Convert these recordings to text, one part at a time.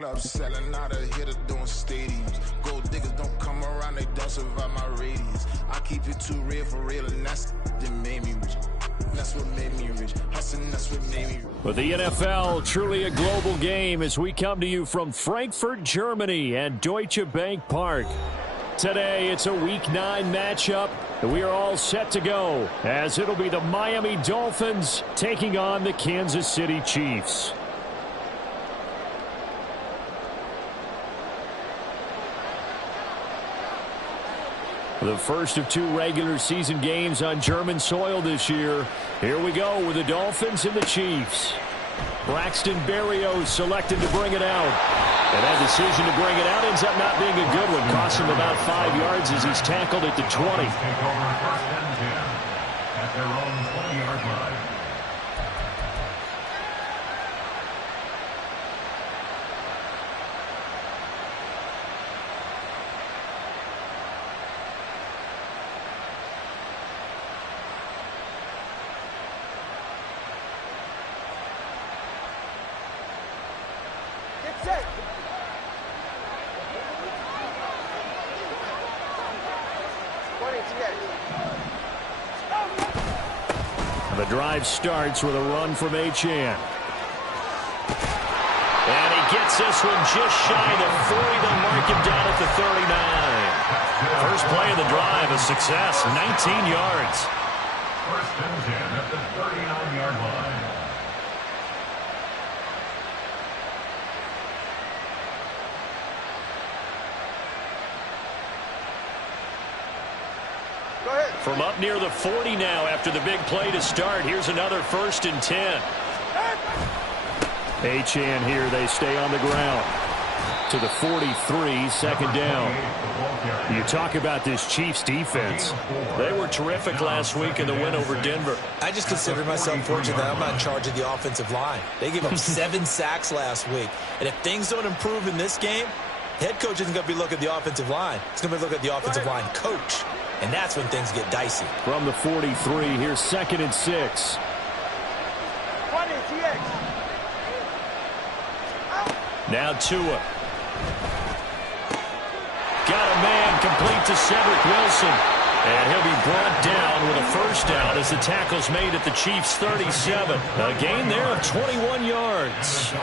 Club selling out a hitter doing stadiums. Gold diggers don't come around, they don't survive my radius. I keep it too real for real, and that's that made me rich. That's what made me rich. Hustling, that's what made me rich. But the NFL, truly a global game as we come to you from Frankfurt, Germany and Deutsche Bank Park. Today, it's a Week 9 matchup. We are all set to go as it'll be the Miami Dolphins taking on the Kansas City Chiefs. The first of two regular season games on German soil this year. Here we go with the Dolphins and the Chiefs. Braxton Berrios selected to bring it out. And that decision to bring it out ends up not being a good one. Cost him about 5 yards as he's tackled at the 20. Take over first and 10 at their own 20-yard line. The drive starts with a run from Achane. And he gets this one just shy of 40. They'll mark him down at the 39. First play of the drive, a success, 19 yards. First and 10 at the 39-yard line. From up near the 40 now after the big play to start. Here's another first and 10. Achane here. They stay on the ground. To the 43, second down. You talk about this Chiefs defense. They were terrific last week in the win over Denver. I just consider myself fortunate that I'm not in charge of the offensive line. They gave up 7 sacks last week. And if things don't improve in this game, head coach isn't going to be looking at the offensive line. He's going to be looking at the offensive line coach. And that's when things get dicey. From the 43, here's second and 6. Now Tua. Got a man complete to Cedric Wilson. And he'll be brought down with a first down as the tackle's made at the Chiefs' 37. A gain there of 21 yards.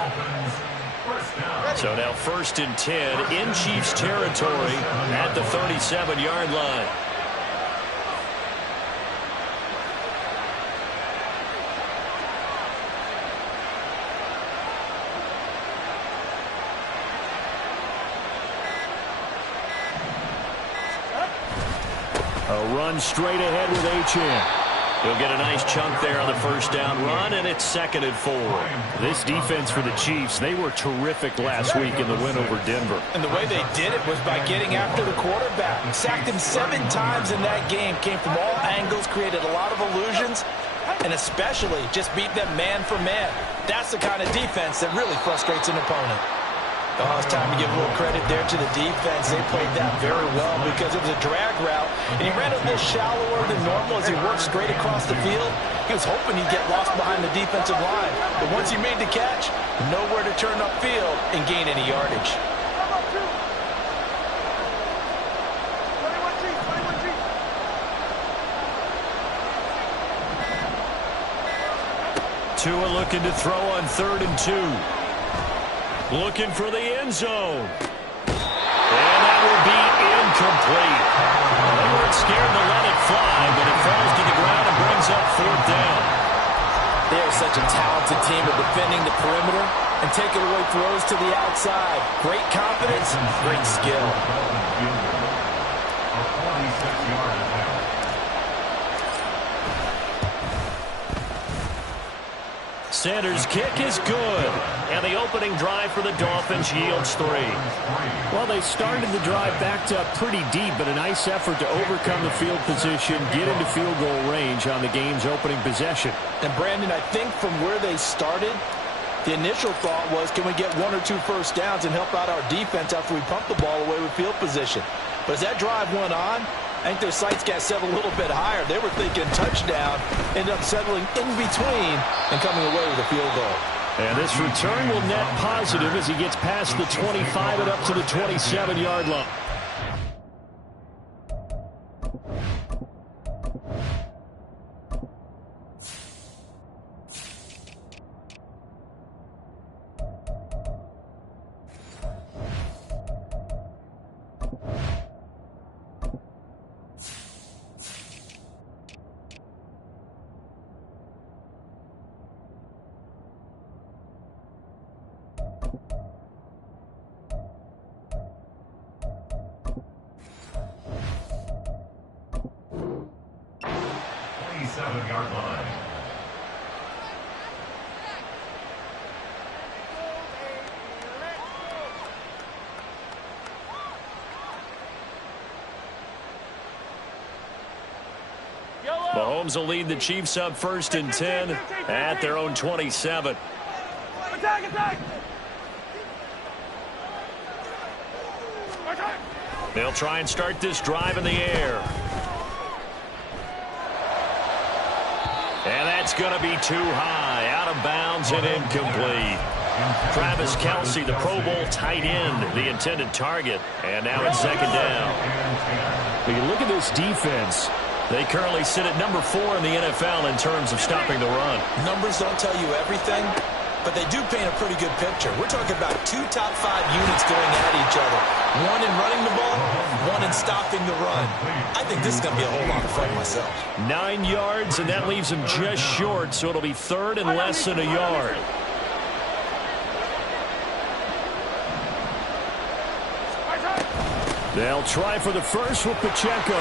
So now first and 10 in Chiefs territory at the 37-yard line. A run straight ahead with Achane. He'll get a nice chunk there on the first down run, and it's second and 4. This defense for the Chiefs, they were terrific last week in the win over Denver. And the way they did it was by getting after the quarterback. Sacked him 7 times in that game. Came from all angles, created a lot of illusions, and especially just beat them man for man. That's the kind of defense that really frustrates an opponent. Oh, it's time to give a little credit there to the defense. They played that very well because it was a drag route, and he ran a little shallower than normal as he worked straight across the field. He was hoping he'd get lost behind the defensive line, but once he made the catch, nowhere to turn upfield and gain any yardage. Tua looking to throw on 3rd and 2. Looking for the end zone. And that will be incomplete. They weren't scared to let it fly, but it falls to the ground and brings up 4th down. They are such a talented team at defending the perimeter and taking away throws to the outside. Great confidence, great skill. Sanders' kick is good, and the opening drive for the Dolphins yields 3. Well, they started the drive backed up pretty deep, but a nice effort to overcome the field position, get into field goal range on the game's opening possession. And, Brandon, I think from where they started, the initial thought was, can we get 1 or 2 first downs and help out our defense after we pump the ball away with field position? But as that drive went on, I think their sights got set a little bit higher. They were thinking touchdown, ended up settling in between and coming away with a field goal. And this return will net positive as he gets past the 25 and up to the 27-yard line. Mahomes will lead the Chiefs up 1st and 10 at their own 27. Attack! They'll try and start this drive in the air. And that's going to be too high, out of bounds and incomplete. Travis Kelce, the Pro Bowl tight end, the intended target. And now it's 2nd down. When you look at this defense, they currently sit at number 4 in the NFL in terms of stopping the run. Numbers don't tell you everything, but they do paint a pretty good picture. We're talking about 2 top 5 units going at each other. One in running the ball, one in stopping the run. I think this is going to be a whole lot of fun myself. 9 yards, and that leaves him just short, so it'll be 3rd and less than a yard. They'll try for the first with Pacheco.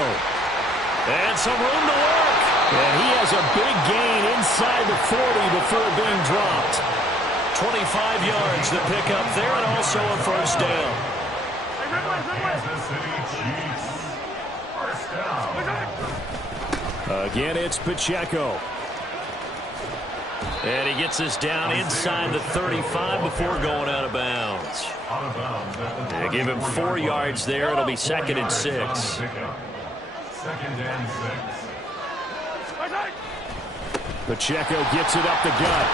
And some room to work. And he has a big gain inside the 40 before being dropped. 25 yards to pick up there, and also a 1st down. Again, it's Pacheco. And he gets this down inside the 35 before going out of bounds. They give him 4 yards there. It'll be 2nd and 6. 2nd and 6. Pacheco gets it up the gut.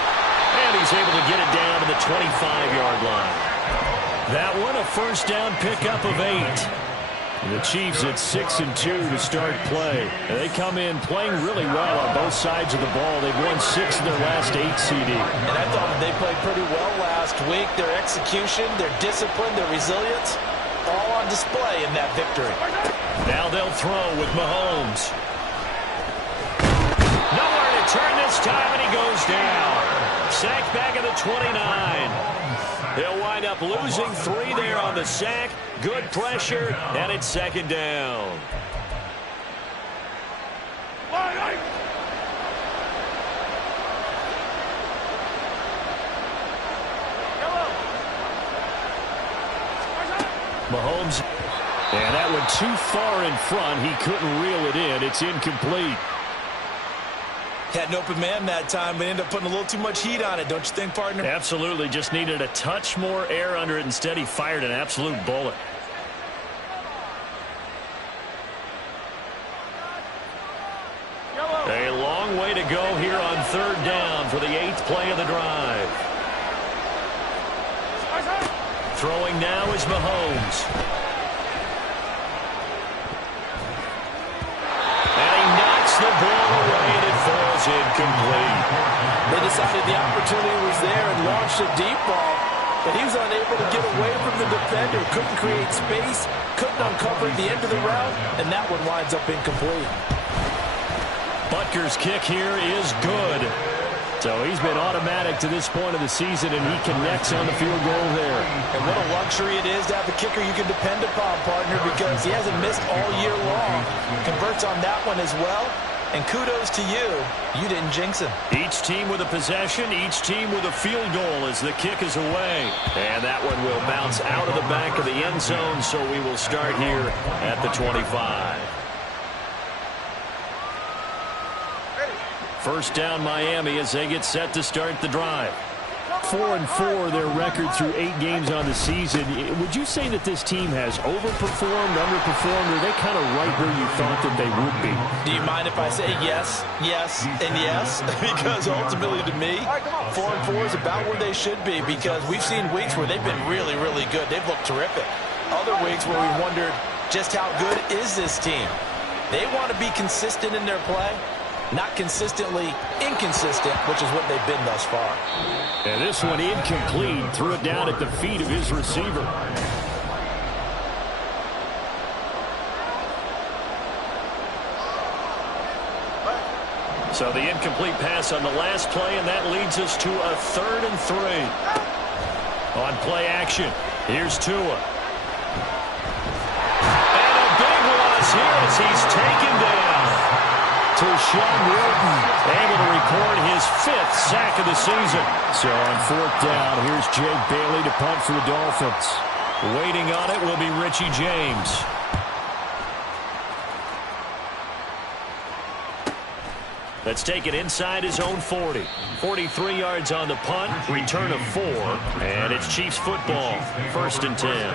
And he's able to get it down to the 25-yard line. That one, a 1st down pickup of 8. The Chiefs at 6 and 2 to start play. And they come in playing really well on both sides of the ball. They've won 6 of their last 8 CD. And I thought they played pretty well last week. Their execution, their discipline, their resilience, all on display in that victory. Now they'll throw with Mahomes. Nowhere to turn this time, and he goes down. Sacked back at the 29. He'll wind up losing 3 there on the sack. Good pressure, and it's 2nd down. Mahomes, and that went too far in front. He couldn't reel it in. It's incomplete. Had an open man that time, but ended up putting a little too much heat on it, don't you think, partner? Absolutely. Just needed a touch more air under it. Instead, he fired an absolute bullet. A long way to go here on 3rd down for the 8th play of the drive. Throwing now is Mahomes. And he knocks the ball away, and it falls incomplete. They decided the opportunity was there and launched a deep ball, but he was unable to get away from the defender. Couldn't create space, couldn't uncover the end of the route, and that one winds up incomplete. Butker's kick here is good. So he's been automatic to this point of the season, and he connects on the field goal there. And what a luxury it is to have a kicker you can depend upon, partner, because he hasn't missed all year long. Converts on that one as well. And kudos to you. You didn't jinx him. Each team with a possession, each team with a field goal as the kick is away. And that one will bounce out of the back of the end zone, so we will start here at the 25. 1st down Miami as they get set to start the drive. 4-4 their record through 8 games on the season. Would you say that this team has overperformed, underperformed, or are they kind of right where you thought that they would be? Do you mind if I say yes, yes, and yes? Because ultimately to me, 4-4 is about where they should be, because we've seen weeks where they've been really, really good. They've looked terrific. Other weeks where we wondered just how good is this team. They want to be consistent in their play, not consistently inconsistent, which is what they've been thus far. And this one incomplete. Threw it down at the feet of his receiver. So the incomplete pass on the last play, and that leads us to a 3rd and 3. On play action, here's Tua. And a big loss here as he's taken down. Sean Wharton able to record his 5th sack of the season. So on 4th down, here's Jake Bailey to punt for the Dolphins. Waiting on it will be Richie James. Let's take it inside his own 40. 43 yards on the punt, return of 4, and it's Chiefs football. 1st and 10.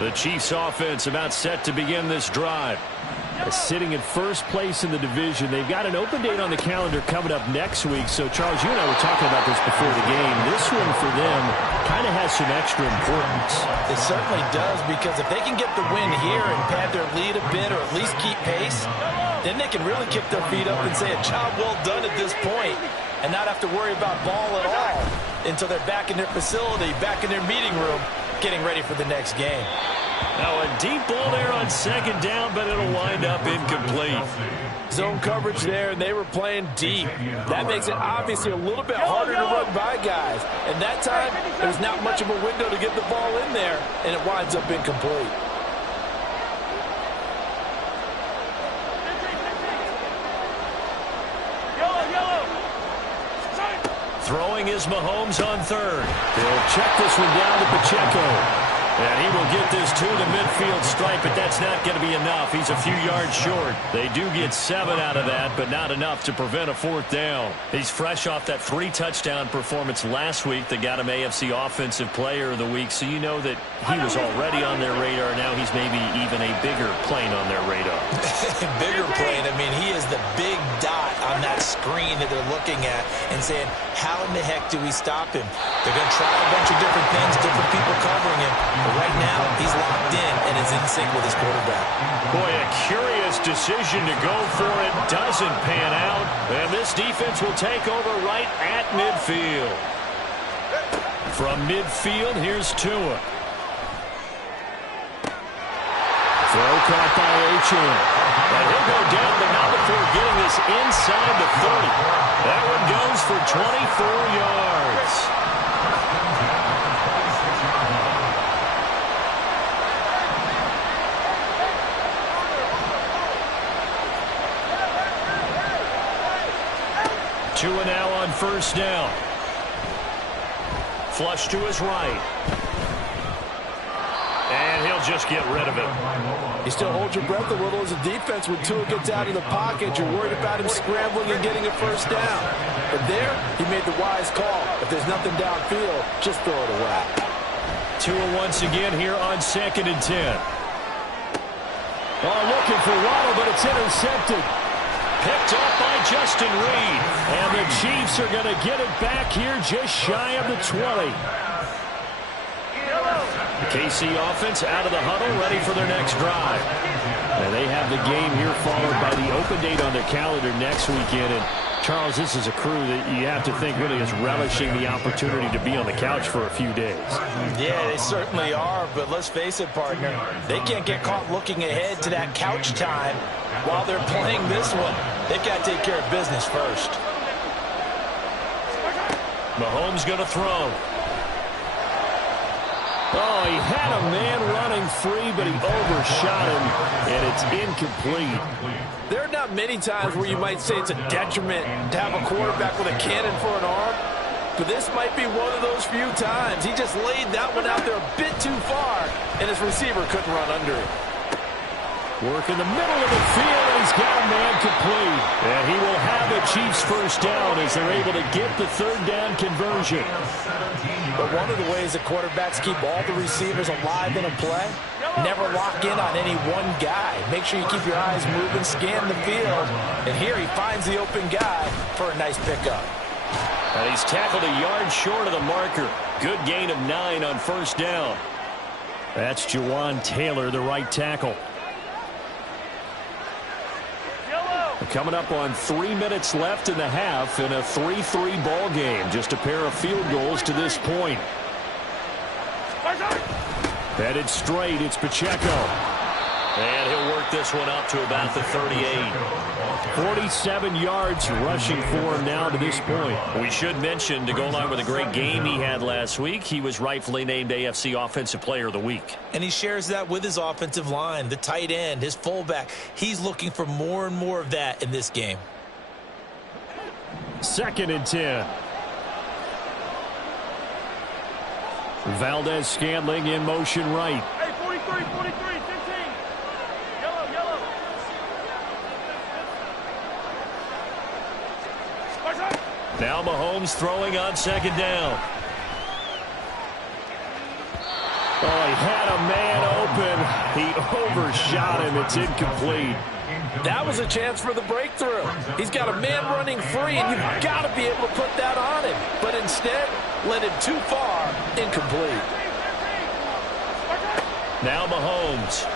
The Chiefs offense about set to begin this drive. Sitting in first place in the division. They've got an open date on the calendar coming up next week. So, Charles, you and I were talking about this before the game. This one for them kind of has some extra importance. It certainly does, because if they can get the win here and pad their lead a bit, or at least keep pace, then they can really kick their feet up and say a job well done at this point, and not have to worry about ball at all until they're back in their facility, back in their meeting room, getting ready for the next game. Now a deep ball there on 2nd down, but it'll wind up incomplete. Zone coverage there, and they were playing deep. That makes it obviously a little bit harder to run by guys. And that time, there's not much of a window to get the ball in there, and it winds up incomplete. Throwing is Mahomes on 3rd. He'll check this one down to Pacheco. And he will get this to the midfield stripe, but that's not going to be enough. He's a few yards short. They do get 7 out of that, but not enough to prevent a 4th down. He's fresh off that 3-touchdown performance last week that got him AFC Offensive Player of the Week, so you know that he was already on their radar. Now he's maybe even a bigger plane on their radar. Bigger plane. I mean, he is the big dot on that screen that they're looking at and saying, how in the heck do we stop him? They're going to try a bunch of different things, different people covering him. But right now, he's locked in and is in sync with his quarterback. Boy, a curious decision to go for it. Doesn't pan out. And this defense will take over right at midfield. From midfield, here's Tua. Throw caught by Achane. And he'll go down, but not before getting this inside the 30. That one goes for 24 yards. Tua now on 1st down. Flush to his right. And he'll just get rid of it. You still hold your breath a little as a defense when Tua gets out of the pocket. You're worried about him scrambling and getting a 1st down. But there, he made the wise call. If there's nothing downfield, just throw it away. Tua once again here on 2nd and 10. Oh, looking for Waddle, but it's intercepted. Picked up by Justin Reed. And the Chiefs are going to get it back here just shy of the 20. The KC offense out of the huddle, ready for their next drive. And they have the game here followed by the open date on their calendar next weekend. And Charles, this is a crew that you have to think really is relishing the opportunity to be on the couch for a few days. Yeah, they certainly are, but let's face it, partner, they can't get caught looking ahead to that couch time while they're playing this one. They've got to take care of business first. Mahomes going to throw. Oh, he had a man running free, but he overshot him, and it's incomplete. There are not many times where you might say it's a detriment to have a quarterback with a cannon for an arm, but this might be one of those few times. He just laid that one out there a bit too far, and his receiver couldn't run under it. Work in the middle of the field, and he's got a man complete. And he will have a Chiefs first down as they're able to get the third down conversion. But one of the ways that quarterbacks keep all the receivers alive in a play, never lock in on any one guy. Make sure you keep your eyes moving, scan the field. And here he finds the open guy for a nice pickup. And he's tackled a yard short of the marker. Good gain of 9 on first down. That's Jawan Taylor, the right tackle. Coming up on 3 minutes left in the half in a 3-3 ball game. Just a pair of field goals to this point. Headed straight, it's Pacheco. And he'll work this one up to about the 38. 47 yards rushing for him now to this point. We should mention, to go along with a great game he had last week, he was rightfully named AFC Offensive Player of the Week. And he shares that with his offensive line, the tight end, his fullback. He's looking for more and more of that in this game. 2nd and 10. Valdez-Scantling in motion right. Hey, 43, 15. Yellow. Now Mahomes throwing on 2nd down. Oh, he had a man open. He overshot him. It's incomplete. That was a chance for the breakthrough. He's got a man running free, and you've got to be able to put that on him. But instead, led it too far, incomplete. Now Mahomes.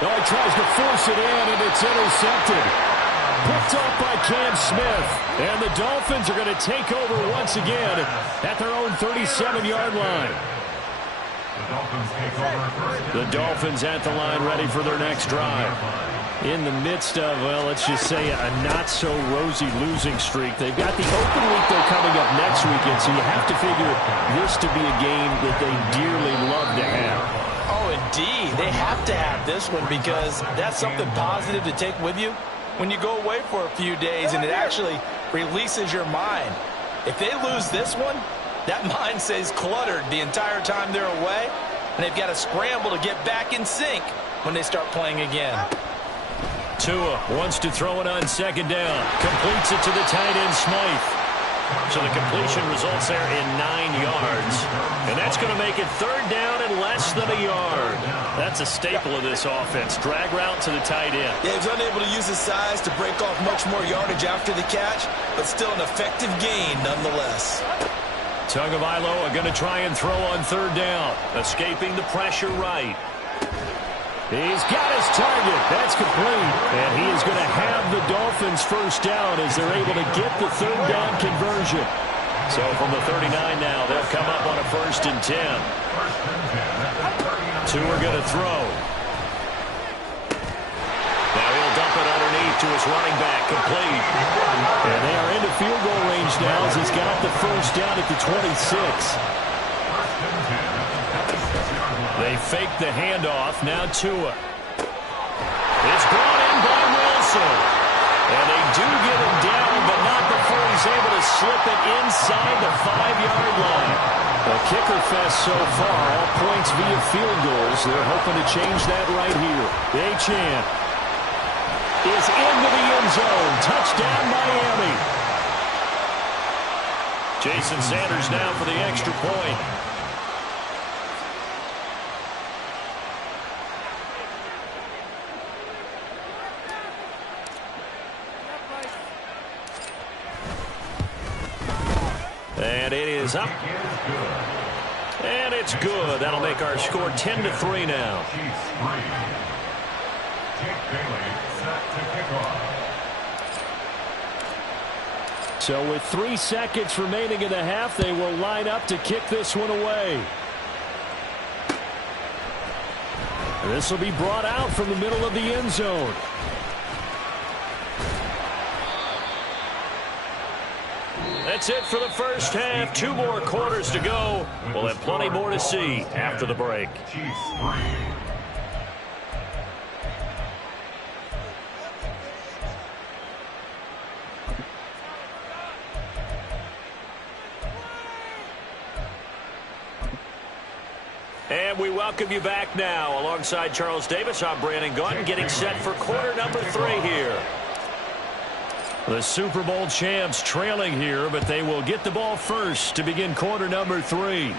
Oh, he tries to force it in, and it's intercepted. Picked off by Cam Smith. And the Dolphins are going to take over once again at their own 37-yard line. The Dolphins at the line, ready for their next drive. In the midst of, well, let's just say a not-so-rosy losing streak. They've got the open week, though, coming up next weekend, so you have to figure this to be a game that they dearly love to have. Oh, indeed. They have to have this one because that's something positive to take with you when you go away for a few days, and it actually releases your mind. If they lose this one, that mind stays cluttered the entire time they're away, and they've got to scramble to get back in sync when they start playing again. Tua wants to throw it on 2nd down. Completes it to the tight end, Smythe. So the completion results there in 9 yards. And that's going to make it 3rd down and less than a yard. That's a staple of this offense. Drag route to the tight end. Yeah, he was unable to use his size to break off much more yardage after the catch, but still an effective gain nonetheless. Tagovailoa are going to try and throw on 3rd down. Escaping the pressure right. He's got his target. That's complete. And he is going to have the Dolphins first down as they're able to get the 3rd down conversion. So from the 39 now, they'll come up on a 1st and 10. Tua going to throw. Now he'll dump it underneath to his running back, complete. And they are into field goal range now as he's got the first down at the 26. They fake the handoff. Now Tua. It's brought in by Wilson. And they do get him down, but not before he's able to slip it inside the 5-yard line. A kicker fest so far. All points via field goals. They're hoping to change that right here. Achane is into the end zone. Touchdown, Miami. Jason Sanders now for the extra point. And it is up. And it's good. That'll make our score 10-3 now. So with 3 seconds remaining in the half, they will line up to kick this one away. This will be brought out from the middle of the end zone. That's it for the first half. 2 more quarters to go. We'll have plenty more to see after the break. And we welcome you back now. Alongside Charles Davis, I'm Brandon Gunn, getting set for quarter number 3 here. The Super Bowl champs trailing here, but they will get the ball first to begin quarter number 3.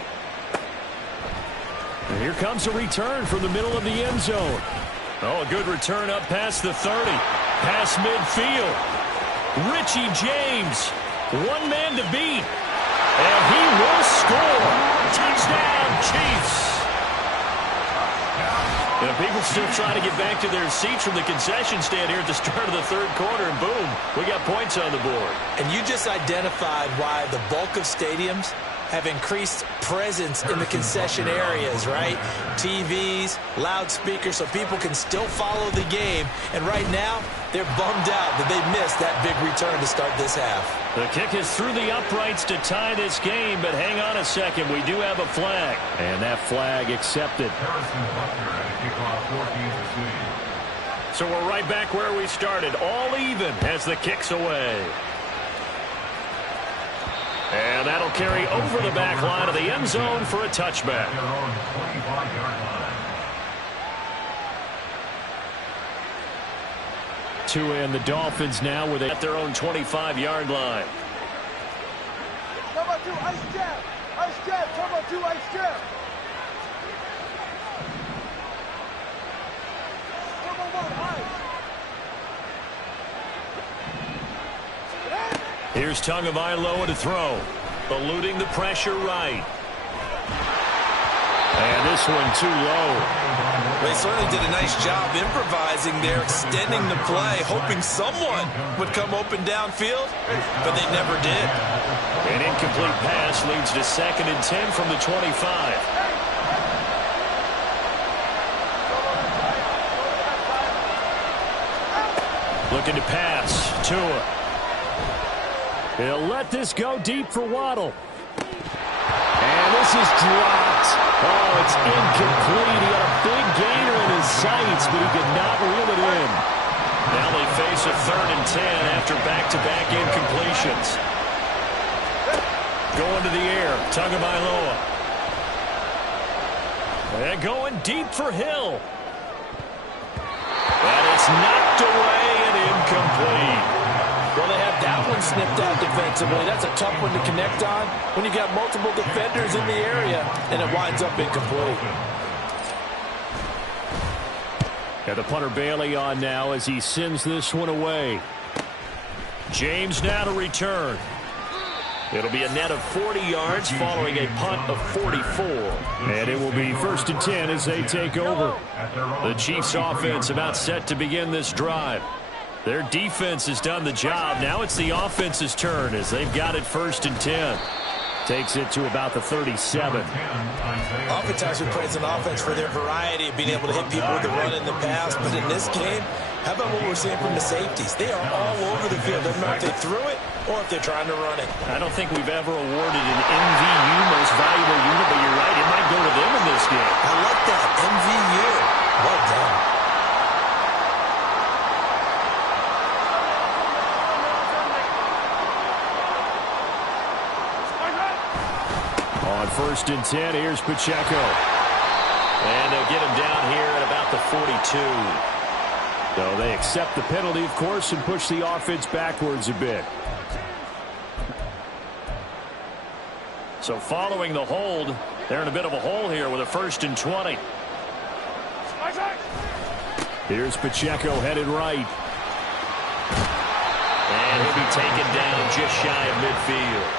And here comes a return from the middle of the end zone. Oh, a good return up past the 30. Past midfield. Richie James, one man to beat. And he will score. Touchdown, Chiefs. You know, people still trying to get back to their seats from the concession stand here at the start of the third quarter, and boom, we got points on the board. And you just identified why the bulk of stadiums have increased presence in the concession areas, right? TVs, loudspeakers, so people can still follow the game. And right now, they're bummed out that they missed that big return to start this half. The kick is through the uprights to tie this game, but hang on a second. We do have a flag. And that flag accepted. So we're right back where we started. All even as the kick's away. And that'll carry over the back line of the end zone for a touchback. To end the Dolphins now with at their own 25-yard line. Number 2, ice jab. Ice jab. Number 2, ice jab. Number 1, ice. Here's Tagovailoa to throw. Eluding the pressure right. And this one too low. They certainly did a nice job improvising there, extending the play, hoping someone would come open downfield, but they never did. An incomplete pass leads to 2nd and 10 from the 25. Looking to pass. Tua. He'll let this go deep for Waddle. And this is dropped. Oh, it's incomplete. He had a big gainer in his sights, but he could not reel it in. Now they face a 3rd and 10 after back-to-back incompletions. Going to the air. Tagovailoa. And going deep for Hill. And it's knocked away and incomplete. Well, they have that one snipped out defensively. That's a tough one to connect on when you got multiple defenders in the area, and it winds up incomplete. Got the punter Bailey on now as he sends this one away. James now to return. It'll be a net of 40 yards following a punt of 44. And it will be 1st and 10 as they take over. The Chiefs offense about set to begin this drive. Their defense has done the job. Now it's the offense's turn as they've got it 1st and 10. Takes it to about the 37. Oftentimes we praise an offense for their variety of being able to hit people with the run in the pass. But in this game, how about what we're seeing from the safeties? They are all over the field. Doesn't matter if they threw it or if they're trying to run it. I don't think we've ever awarded an MVU, most valuable unit, but you're right. It might go to them in this game. I like that. MVU. Well done. On 1st and 10, here's Pacheco. And they'll get him down here at about the 42. So they accept the penalty, of course, and push the offense backwards a bit. So following the hold, they're in a bit of a hole here with a 1st and 20. Here's Pacheco headed right. And he'll be taken down just shy of midfield.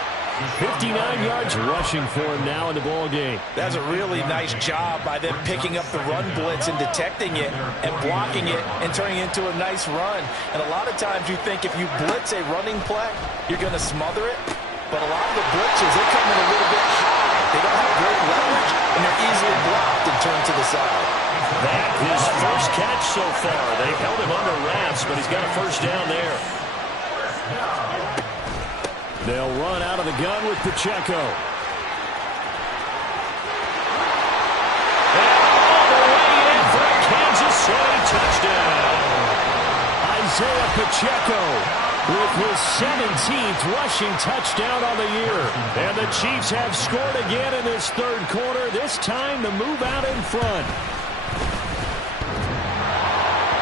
59 yards rushing for him now in the ball game. That's a really nice job by them picking up the run blitz and detecting it and blocking it and turning it into a nice run. And a lot of times you think if you blitz a running play, you're going to smother it. But a lot of the blitzes, they come in a little bit high. They don't have great leverage, and they're easily blocked and turned to the side. That his first catch so far. They've held him under wraps, but he's got a 1st down there. They'll run out of the gun with Pacheco. And all the way in for a Kansas City touchdown. Isaiah Pacheco with his 17th rushing touchdown on the year. And the Chiefs have scored again in this third quarter. This time the move out in front.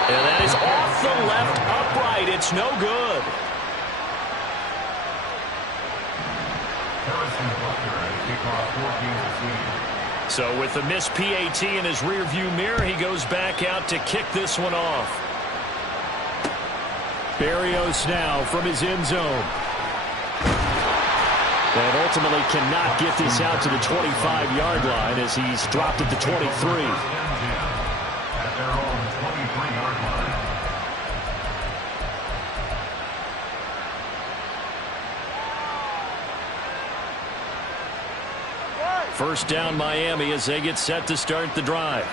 And that is off the left upright. It's no good. So with the missed PAT in his rearview mirror, he goes back out to kick this one off. Berrios now from his end zone. And ultimately cannot get this out to the 25-yard line as he's dropped at the 23. At their own 23-yard line. First down Miami as they get set to start the drive.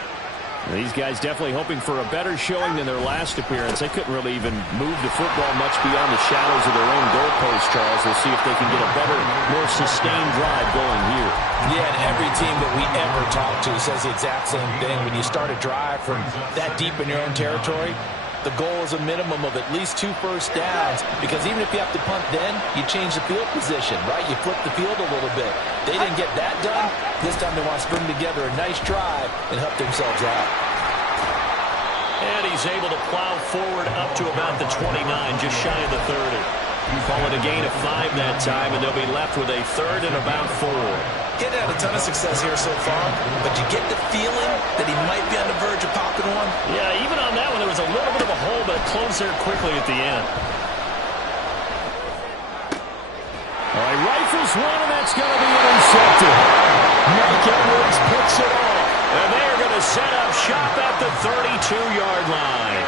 These guys definitely hoping for a better showing than their last appearance. They couldn't really even move the football much beyond the shadows of their own goalpost, Charles. We'll see if they can get a better, more sustained drive going here. Yeah, and every team that we ever talk to says the exact same thing. When you start a drive from that deep in your own territory, the goal is a minimum of at least 2 first downs, because even if you have to punt then, you change the field position, right? You flip the field a little bit. They didn't get that done. This time they want to string together a nice drive and help themselves out. And he's able to plow forward up to about the 29, just shy of the 30. Call it a gain of 5 that time, and they'll be left with a third and about 4. Getting had a ton of success here so far, but you get the feeling that he might be on the verge of popping one. Yeah, even on that one, there was a little bit of a hole, but it closed there quickly at the end. All right, rifles one, and that's going to be intercepted. Mike Edwards picks it off, and they're going to set up shop at the 32-yard line.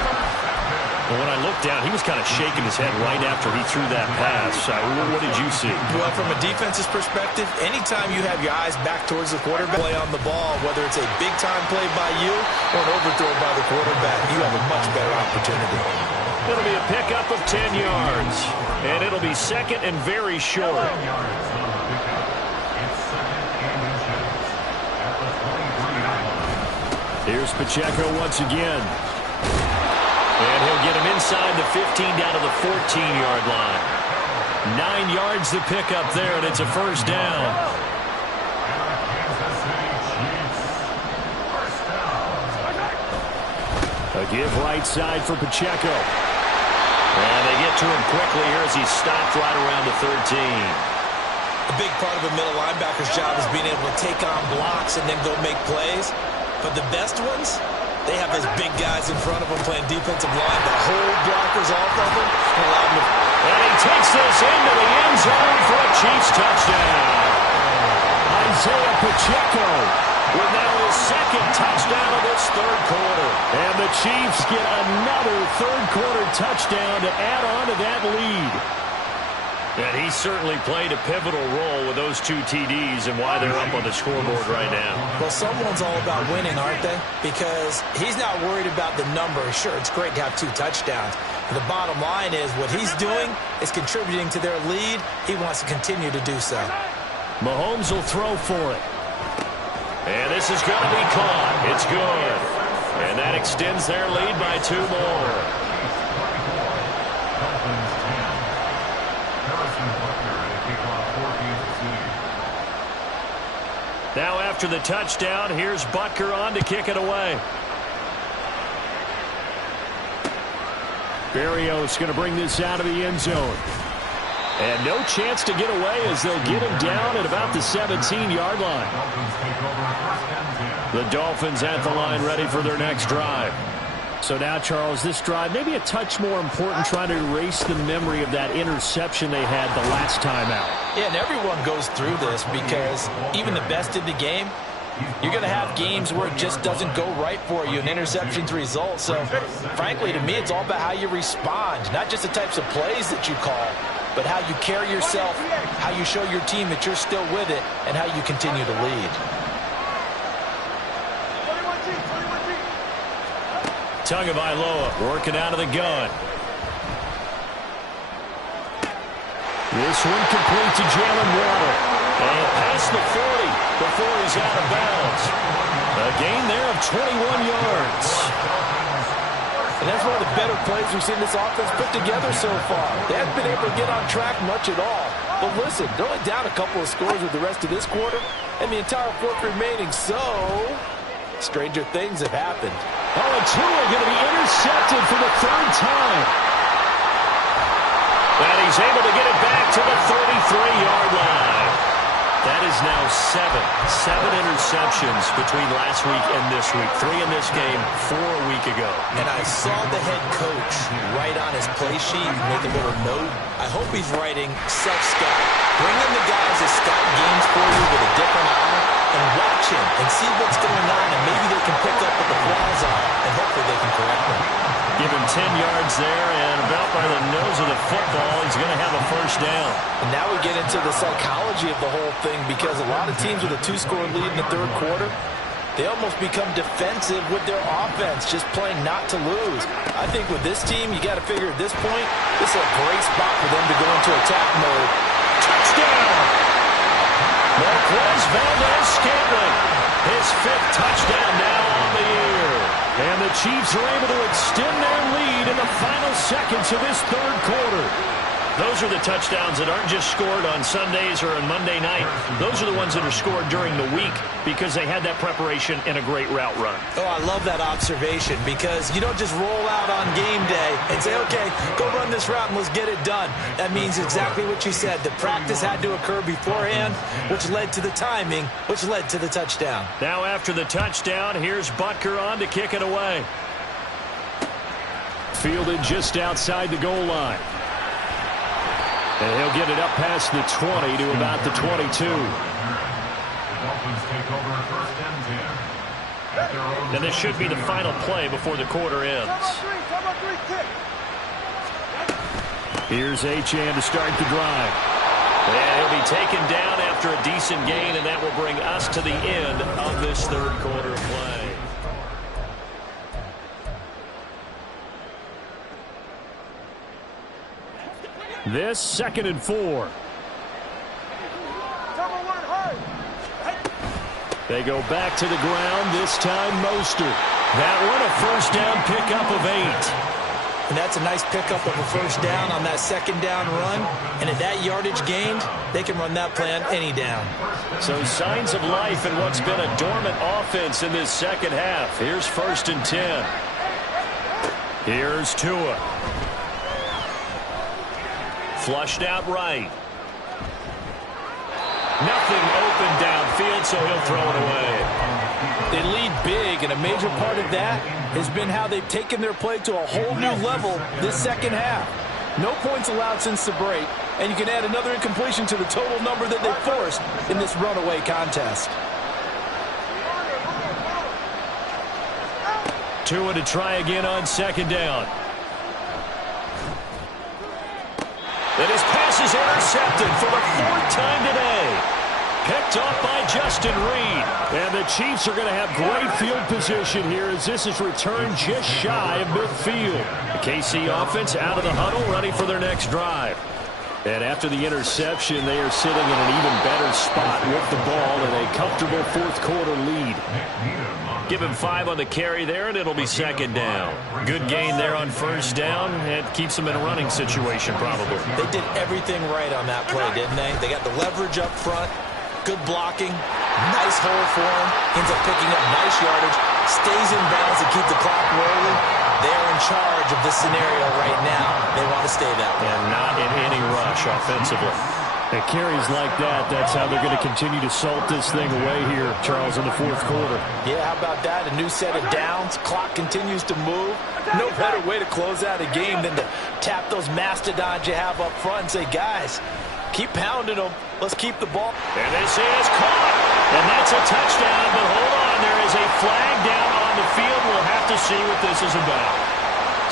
Well, when I looked down, he was kind of shaking his head right after he threw that pass. What did you see? Well, from a defense's perspective, anytime you have your eyes back towards the quarterback, play on the ball, whether it's a big-time play by you or an overthrow by the quarterback, you have a much better opportunity. It'll be a pickup of 10 yards, and it'll be second and very short. Here's Pacheco once again. And he'll get him inside the 15 down to the 14-yard line. 9 yards to pick up there, and it's a first down. A give right side for Pacheco. And they get to him quickly here as he's stopped right around the 13. A big part of a middle linebacker's job is being able to take on blocks and then go make plays. But the best ones, they have those big guys in front of them playing defensive line that hold blockers off of them and allow them to... And he takes this into the end zone for a Chiefs touchdown. Isaiah Pacheco with now his second touchdown of this third quarter. And the Chiefs get another third quarter touchdown to add on to that lead. And he certainly played a pivotal role with those 2 TDs and why they're up on the scoreboard right now. Well, someone's all about winning, aren't they? Because he's not worried about the number. Sure, it's great to have 2 touchdowns. But the bottom line is what he's doing is contributing to their lead. He wants to continue to do so. Mahomes will throw for it. And this is going to be caught. It's good. And that extends their lead by 2 more. Now after the touchdown, here's Butker on to kick it away. Berrios going to bring this out of the end zone. And no chance to get away as they'll get him down at about the 17-yard line. The Dolphins at the line ready for their next drive. So now, Charles, this drive maybe a touch more important, trying to erase the memory of that interception they had the last time out. Yeah, and everyone goes through this because even the best in the game, you're going to have games where it just doesn't go right for you, and interceptions result. So, frankly, to me, it's all about how you respond, not just the types of plays that you call, but how you carry yourself, how you show your team that you're still with it, and how you continue to lead. Tagovailoa working out of the gun. This one complete to Jalen Waddle. And past the 40 before he's out of bounds. A gain there of 21 yards. And that's one of the better plays we've seen this offense put together so far. They haven't been able to get on track much at all. But listen, they're only down a couple of scores with the rest of this quarter and the entire fourth remaining, so stranger things have happened. Oh, and Tua going to be intercepted for the third time. And he's able to get it back to the 33-yard line. That is now seven interceptions between last week and this week. 3 in this game, 4 a week ago. And I saw the head coach write on his play sheet, make a little note. I hope he's writing self-scout. Bring in the guys that scout games for you with a different eye and watch him and see what's going on, and maybe they can pick up what the flaws are, and hopefully they can correct them. Give him 10 yards there, and about by the nose of the football, he's going to have a first down. And now we get into the psychology of the whole thing, because a lot of teams with a 2-score lead in the third quarter, they almost become defensive with their offense, just playing not to lose. I think with this team, you got to figure at this point, this is a great spot for them to go into attack mode. Touchdown! Marquez Valdez-Scantling, his 5th touchdown now on the year. And the Chiefs are able to extend their lead in the final seconds of this third quarter. Those are the touchdowns that aren't just scored on Sundays or on Monday night. Those are the ones that are scored during the week because they had that preparation and a great route run. Oh, I love that observation, because you don't just roll out on game day and say, okay, go run this route and let's get it done. That means exactly what you said. The practice had to occur beforehand, which led to the timing, which led to the touchdown. Now after the touchdown, here's Butker on to kick it away. Fielded just outside the goal line. And he'll get it up past the 20 to about the 22. The Dolphins take over first and 10. At their own And this should be the final play before the quarter ends. Come on, three, kick. Here's Achane to start the drive. And he'll be taken down after a decent gain, and that will bring us to the end of this third quarter play. This 2nd and 4. They go back to the ground, this time Mostert. That one a first down pickup of 8. And that's a nice pickup of a first down on that second down run. And at that yardage gained, they can run that play on any down. So signs of life in what's been a dormant offense in this second half. Here's 1st and 10. Here's Tua. Flushed out right. Nothing open downfield, so he'll throw it away. They lead big, and a major part of that has been how they've taken their play to a whole new level this second half. No points allowed since the break, and you can add another incompletion to the total number that they forced in this runaway contest. Tua to try again on 2nd down. And his pass is intercepted for the 4th time today. Picked off by Justin Reed. And the Chiefs are going to have great field position here as this is returned just shy of midfield. The KC offense out of the huddle, ready for their next drive. And after the interception, they are sitting in an even better spot with the ball in a comfortable 4th quarter lead. Give him 5 on the carry there, and it'll be 2nd down. Good gain there on 1st down. It keeps them in a running situation, probably. They did everything right on that play, didn't they? They got the leverage up front, good blocking, nice hole for him, ends up picking up nice yardage, stays in bounds to keep the clock rolling. They're in charge of this scenario right now. They want to stay that way. And not in any rush offensively. At carries like that, that's how they're going to continue to salt this thing away here, Charles, in the 4th quarter. Yeah, how about that? A new set of downs. Clock continues to move. No better way to close out a game than to tap those mastodons you have up front and say, guys, keep pounding them. Let's keep the ball. And this is caught. And that's a touchdown. But hold on, there is a flag down on the field. We'll have to see what this is about.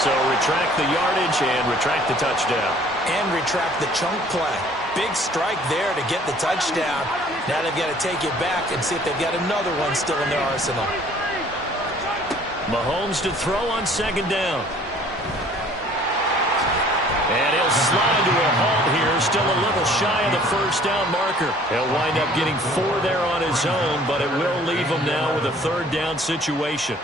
So retract the yardage and retract the touchdown. And retract the chunk play. Big strike there to get the touchdown. Now they've got to take it back and see if they've got another one still in their arsenal. Mahomes to throw on 2nd down. And he'll slide to a halt here. Still a little shy of the 1st down marker. He'll wind up getting 4 there on his own, but it will leave him now with a 3rd down situation.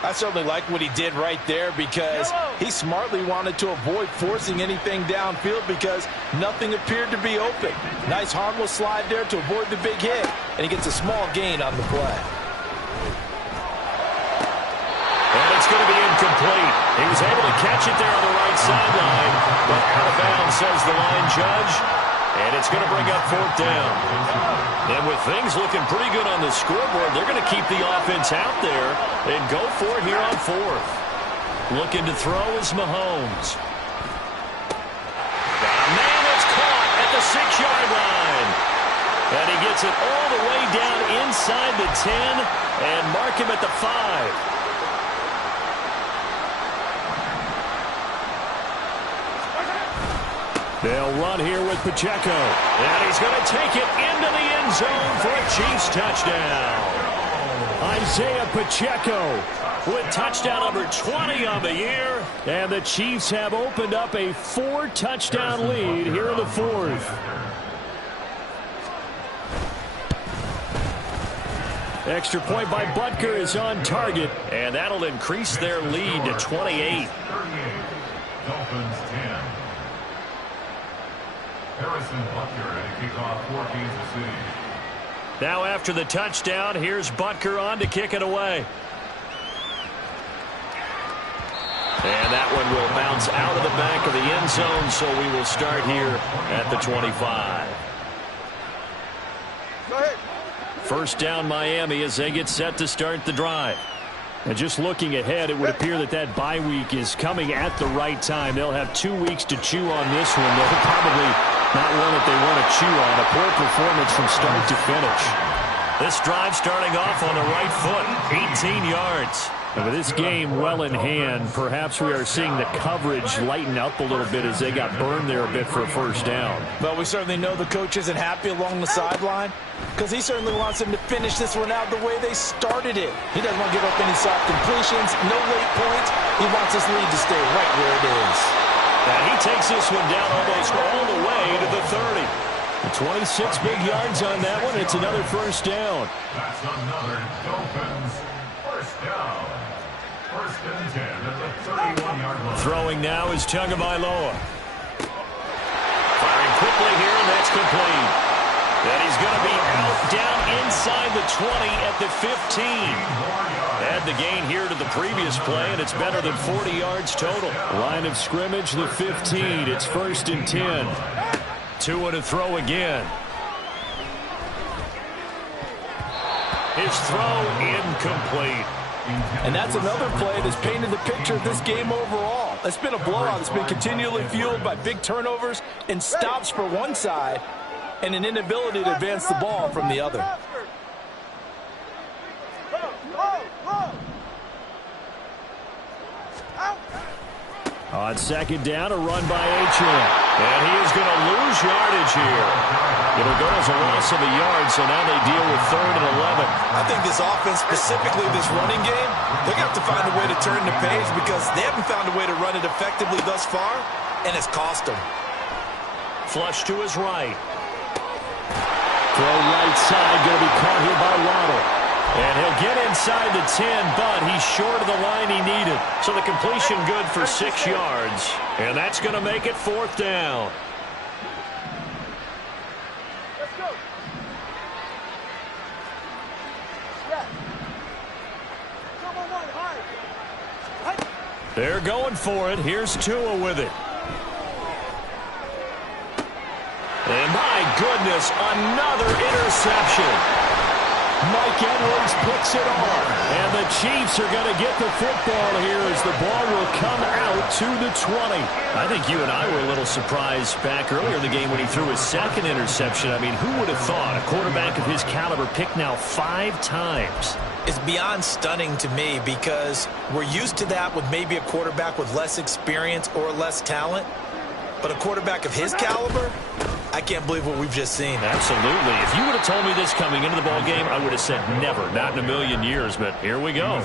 I certainly like what he did right there because he smartly wanted to avoid forcing anything downfield because nothing appeared to be open. Nice harmless slide there to avoid the big hit, and he gets a small gain on the play. And it's going to be incomplete. He was able to catch it there on the right sideline, but out of bounds, says the line judge. And it's going to bring up 4th down. And with things looking pretty good on the scoreboard, they're going to keep the offense out there and go for it here on 4th. Looking to throw is Mahomes. Got a man that's caught at the 6-yard line. And he gets it all the way down inside the 10 and mark him at the 5. They'll run here with Pacheco. And he's going to take it into the end zone for a Chiefs touchdown. Isaiah Pacheco with touchdown number 20 on the year. And the Chiefs have opened up a 4-touchdown lead here in the 4th. Extra point by Butker is on target. And that'll increase their lead to 28. Dolphins 10. Harrison Butker to kick off for Kansas City. Now after the touchdown, here's Butker on to kick it away. And that one will bounce out of the back of the end zone, so we will start here at the 25. Go ahead. First down Miami as they get set to start the drive. And just looking ahead, it would appear that bye week is coming at the right time. They'll have 2 weeks to chew on this one. They'll probably not one that they want to chew on. A poor performance from start to finish. This drive starting off on the right foot, 18 yards. And with this game well in hand, perhaps we are seeing the coverage lighten up a little bit as they got burned there a bit for a first down. But we certainly know the coach isn't happy along the sideline because he certainly wants them to finish this one out the way they started it. He doesn't want to give up any soft completions, no late points. He wants this lead to stay right where it is. And he takes this one down almost all the way to the 30. 26 big yards on that one. It's another first down. That's another Dolphins first down. First and 10 at the 31-yard line. Throwing now is Tagovailoa. Firing quickly here, and that's complete. And he's going to be out down inside the 20 at the 15. Add the gain here to the previous play, and it's better than 40 yards total. Line of scrimmage, the 15. It's first and 10. Tua to throw again. His throw incomplete. And that's another play that's painted the picture of this game overall. It's been a blowout. It's been continually fueled by big turnovers and stops for one side and an inability to advance the ball from the other. On second down, a run by Achane. And he is going to lose yardage here. It'll go as a loss of a yard, so now they deal with 3rd and 11. I think this offense, specifically this running game, they're going to have to find a way to turn the page because they haven't found a way to run it effectively thus far, and it's cost them. Flush to his right. Throw right side, going to be caught here by Waddle. And he'll get inside the 10, but he's short of the line he needed. So the completion good for 6 yards. And that's going to make it 4th down. Let's go. Yeah. Come on, high. They're going for it. Here's Tua with it. And my goodness, another interception. Mike Edwards puts it on. And the Chiefs are going to get the football here as the ball will come out to the 20. I think you and I were a little surprised back earlier in the game when he threw his second interception. I mean, who would have thought a quarterback of his caliber picked now 5 times? It's beyond stunning to me because we're used to that with maybe a quarterback with less experience or less talent. But a quarterback of his caliber, I can't believe what we've just seen. Absolutely. If you would have told me this coming into the ball game, I would have said never, not in a million years. But here we go.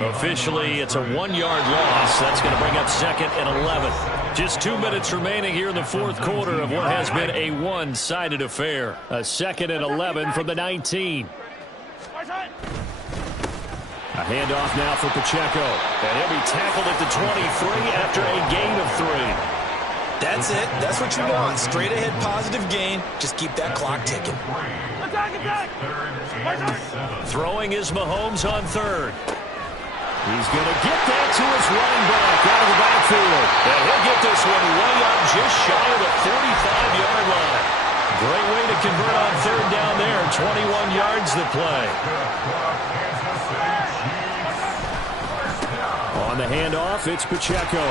Officially, it's a 1-yard loss. That's going to bring up 2nd and 11. Just 2 minutes remaining here in the 4th quarter of what has been a one-sided affair. A 2nd and 11 from the 19. A handoff now for Pacheco. And he'll be tackled at the 23 after a gain of 3. That's it. That's what you want. Straight ahead positive gain. Just keep that clock ticking. Attack, attack! Throwing is Mahomes on third. He's going to get that to his running back out of the backfield. And he'll get this one way up just shy of the 45-yard line. Great way to convert on third down there. 21 yards the play. On the handoff, it's Pacheco.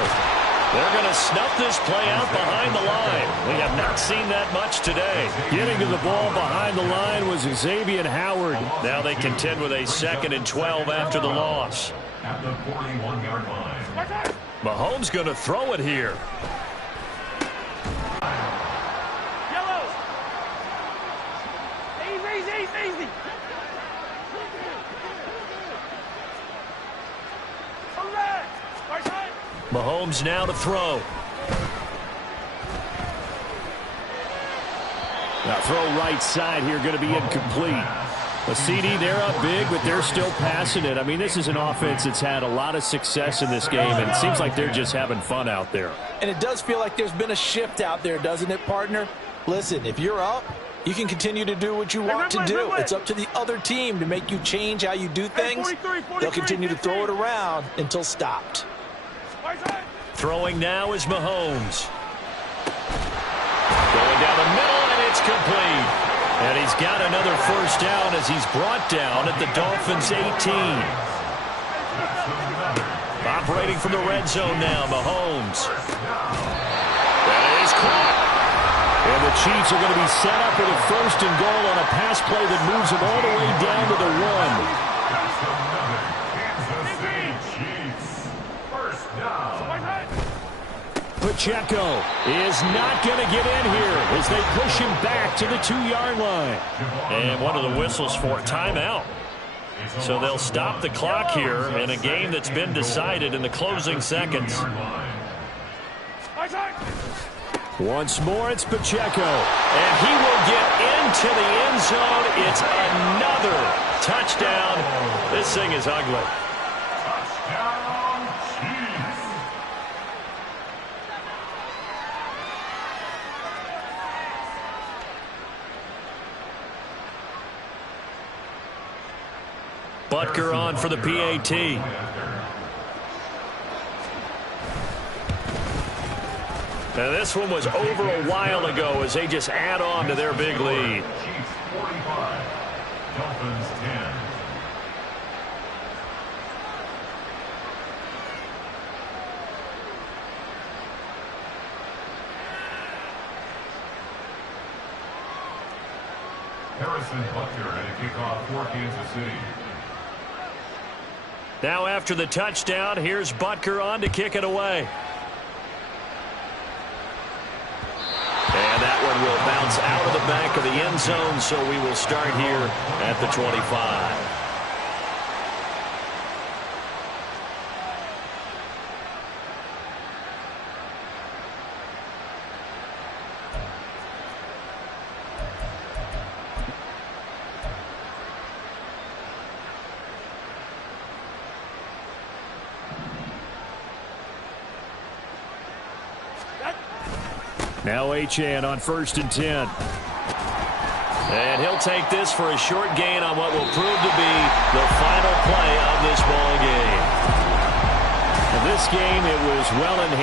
They're going to snuff this play out behind the line. We have not seen that much today. Getting to the ball behind the line was Xavier Howard. Now they contend with a 2nd and 12 after the loss. At the 41-yard line. Mahomes going to throw it here. Yellow! Easy! Correct! Right side! Mahomes now to throw. Now throw right side here, going to be incomplete. A CD, they're up big, but they're still passing it. I mean, this is an offense that's had a lot of success in this game, and it seems like they're just having fun out there. And it does feel like there's been a shift out there, doesn't it, partner? Listen, if you're up, you can continue to do what you want to do. It's up to the other team to make you change how you do things. They'll continue to throw it around until stopped. Throwing now is Mahomes. Going down the middle, and it's complete. And he's got another first down as he's brought down at the Dolphins' 18. Operating from the red zone now, Mahomes. That is caught. And the Chiefs are going to be set up with a 1st and goal on a pass play that moves them all the way down to the 1. Pacheco is not going to get in here as they push him back to the 2-yard line. And one of the whistles for timeout. So they'll stop the clock here in a game that's been decided in the closing seconds. Once more, it's Pacheco. And he will get into the end zone. It's another touchdown. This thing is ugly. Butker on for the PAT. Now this one was over a while ago as they just add on to their big lead. Chiefs 45, Dolphins 10. Harrison Butker and a kickoff for Kansas City. Now after the touchdown, here's Butker on to kick it away. And that one will bounce out of the back of the end zone, so we will start here at the 25. Now Achane on 1st and 10. And he'll take this for a short gain on what will prove to be the final play of this ball game. In this game, it was well in hand.